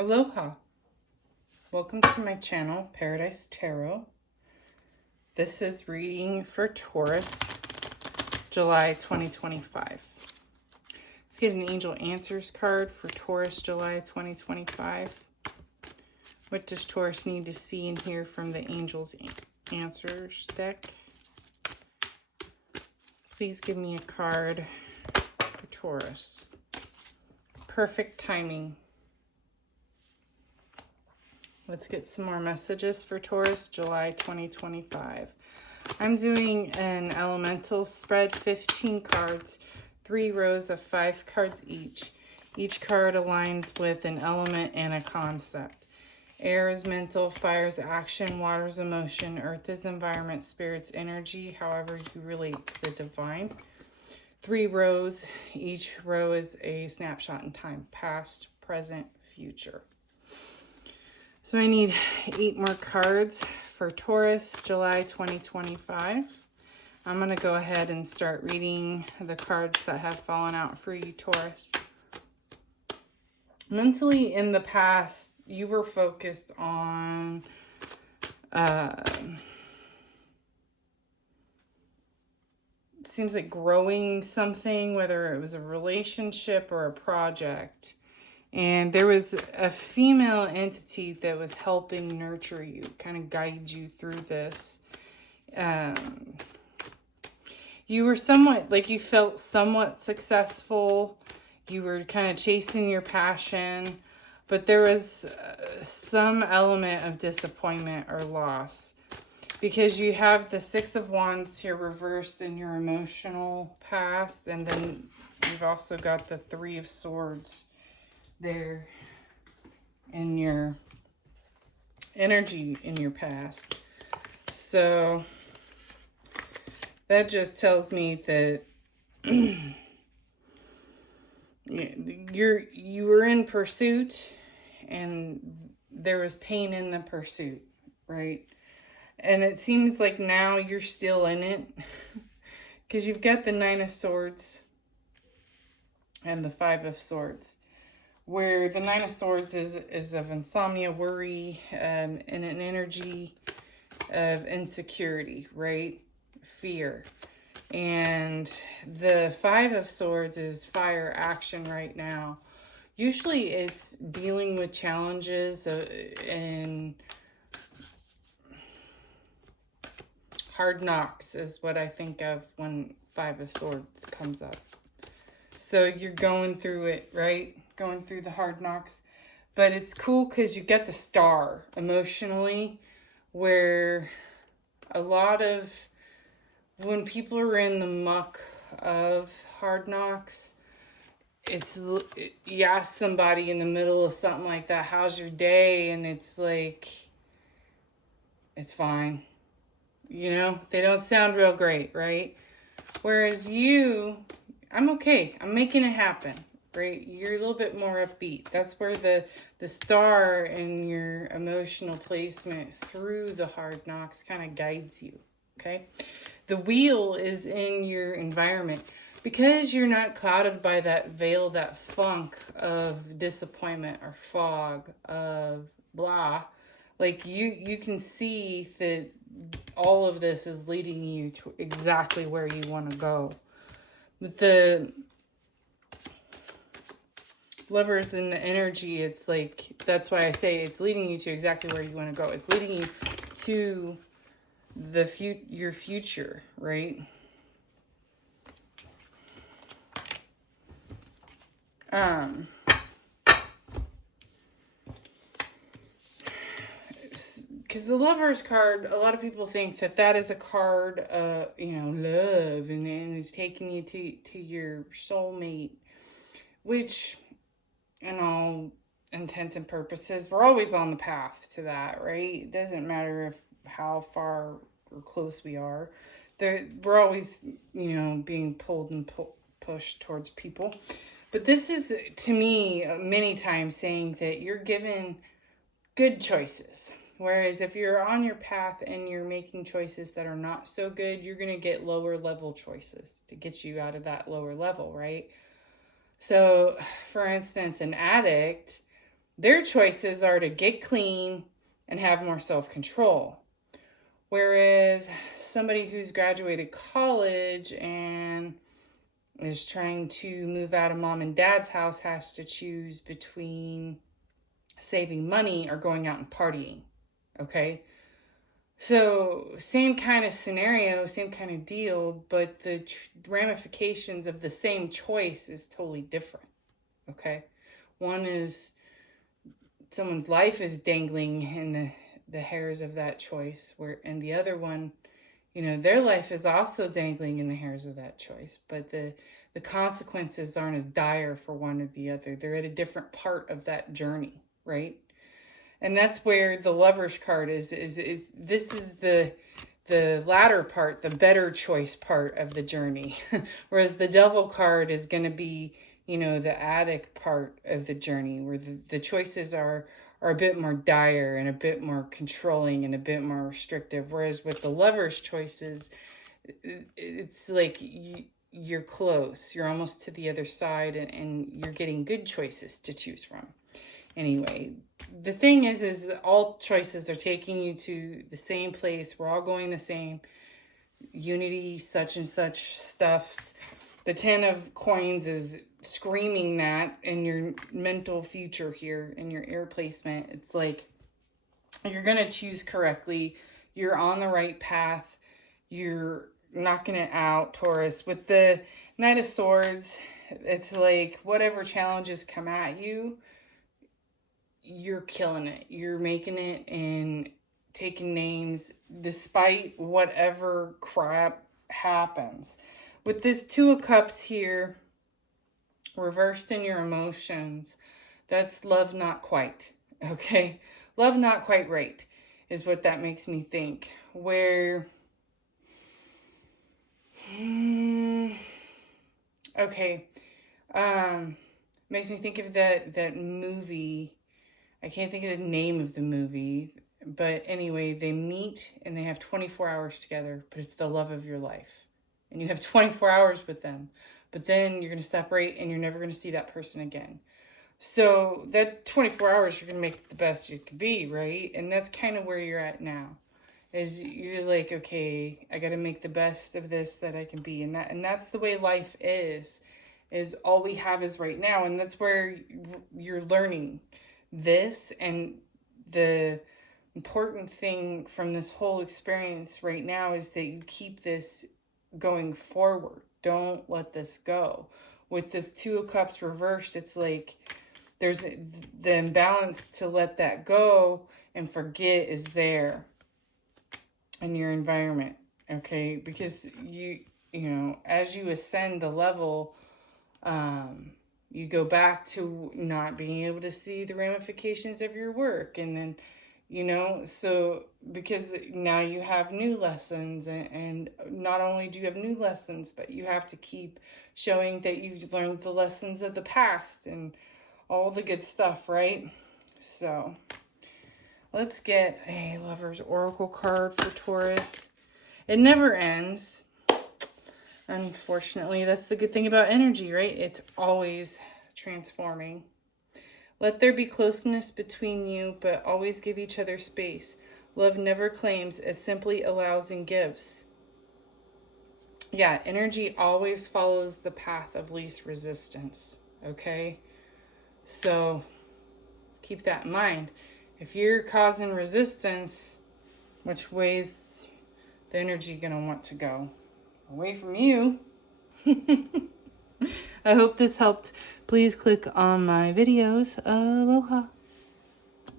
Aloha! Welcome to my channel, Paradise Tarot. This is reading for Taurus, July 2025. Let's get an Angel Answers card for Taurus, July 2025. What does Taurus need to see and hear from the Angels Answers deck? Please give me a card for Taurus. Perfect timing. Let's get some more messages for Taurus, July 2025. I'm doing an elemental spread, 15 cards, 3 rows of 5 cards each. Each card aligns with an element and a concept. Air is mental, fire is action, water is emotion, earth is environment, spirit's energy, however you relate to the divine. 3 rows, each row is a snapshot in time, past, present, future. So I need 8 more cards for Taurus, July 2025. I'm going to go ahead and start reading the cards that have fallen out for you, Taurus. Mentally, in the past, you were focused on it seems like growing something, whether it was a relationship or a project. And there was a female entity that was helping nurture you, kind of guide you through this. You were somewhat, like you felt somewhat successful. You were kind of chasing your passion, but there was some element of disappointment or loss. Because you have the 6 of Wands here reversed in your emotional past, and then you've also got the 3 of Swords there in your energy in your past. So that just tells me that you were in pursuit and there was pain in the pursuit, right? And it seems like now you're still in it because you've got the 9 of Swords and the 5 of Swords. Where the 9 of Swords is of insomnia, worry, and an energy of insecurity, right? Fear. And the 5 of Swords is fire, action right now. Usually it's dealing with challenges and hard knocks is what I think of when 5 of Swords comes up. So you're going through it, right? Going through the hard knocks. But it's cool because you get the star emotionally, where a lot of when people are in the muck of hard knocks, you ask somebody in the middle of something like that, how's your day? And it's like, it's fine. You know, they don't sound real great, right? Whereas you, I'm okay. I'm making it happen. Right? You're a little bit more upbeat. That's where the star in your emotional placement through the hard knocks kind of guides you. Okay? The wheel is in your environment. Because you're not clouded by that veil, that funk of disappointment or fog of blah, like you can see that all of this is leading you to exactly where you want to go. But the Lovers in the energy, it's like, that's why I say it's leading you to exactly where you want to go. It's leading you to your future, right? Because the Lovers card, a lot of people think that is a card, love, and it's taking you to your soulmate, which, in all intents and purposes, we're always on the path to that, right? It doesn't matter how far or close we are. We're always, being pulled and pushed towards people. But this is, to me, many times saying that you're given good choices. Whereas if you're on your path and you're making choices that are not so good, you're going to get lower level choices to get you out of that lower level, right? So, for instance, an addict Their choices are to get clean and have more self-control. Whereas somebody who's graduated college and is trying to move out of mom and dad's house has to choose between saving money or going out and partying. Okay? So, same kind of scenario, same kind of deal, but the ramifications of the same choice is totally different. Okay? One is someone's life is dangling in the hairs of that choice, and the other one, their life is also dangling in the hairs of that choice, but the consequences aren't as dire for one or the other. They're at a different part of that journey, right? And that's where the Lover's card is this is the latter part, the better choice part of the journey. Whereas the Devil card is going to be, the addict part of the journey, where the choices are a bit more dire and a bit more controlling and a bit more restrictive. Whereas with the Lover's choices, it's like you're close. You're almost to the other side, and you're getting good choices to choose from. Anyway, the thing is all choices are taking you to the same place. We're all going the same. Unity, such and such stuffs. The 10 of coins is screaming that in your mental future here, in your air placement. It's like you're going to choose correctly. You're on the right path. You're knocking it out, Taurus. With the Knight of Swords, it's like whatever challenges come at you, you're killing it. You're making it and taking names despite whatever crap happens. With this Two of Cups here, reversed in your emotions, that's love not quite, okay? Love not quite right is what that makes me think. Where, okay, makes me think of that movie. I can't think of the name of the movie, but anyway, they meet and they have 24 hours together, but it's the love of your life. And you have 24 hours with them, but then you're going to separate and you're never going to see that person again. So that 24 hours, you're going to make it the best you can be, right? And that's kind of where you're at now. Is you're like, okay, I got to make the best of this that I can be. And that's the way life is all we have is right now. And that's where you're learning this. And the important thing from this whole experience right now is that you keep this going forward. Don't let this go. With this Two of Cups reversed, it's like there's the imbalance to let that go and forget is there in your environment, okay? Because you know, as you ascend the level, you go back to not being able to see the ramifications of your work. And then, you know, so because now you have new lessons, and not only do you have new lessons, but you have to keep showing that you've learned the lessons of the past and all the good stuff, right? So let's get a Lover's Oracle card for Taurus. It never ends. Unfortunately, that's the good thing about energy, right? It's always transforming. Let there be closeness between you, but always give each other space. Love never claims, it simply allows and gives. Yeah, energy always follows the path of least resistance, okay? So keep that in mind. If you're causing resistance, which way's the energy going to want to go? Away from you. I hope this helped. Please click on my videos. Aloha.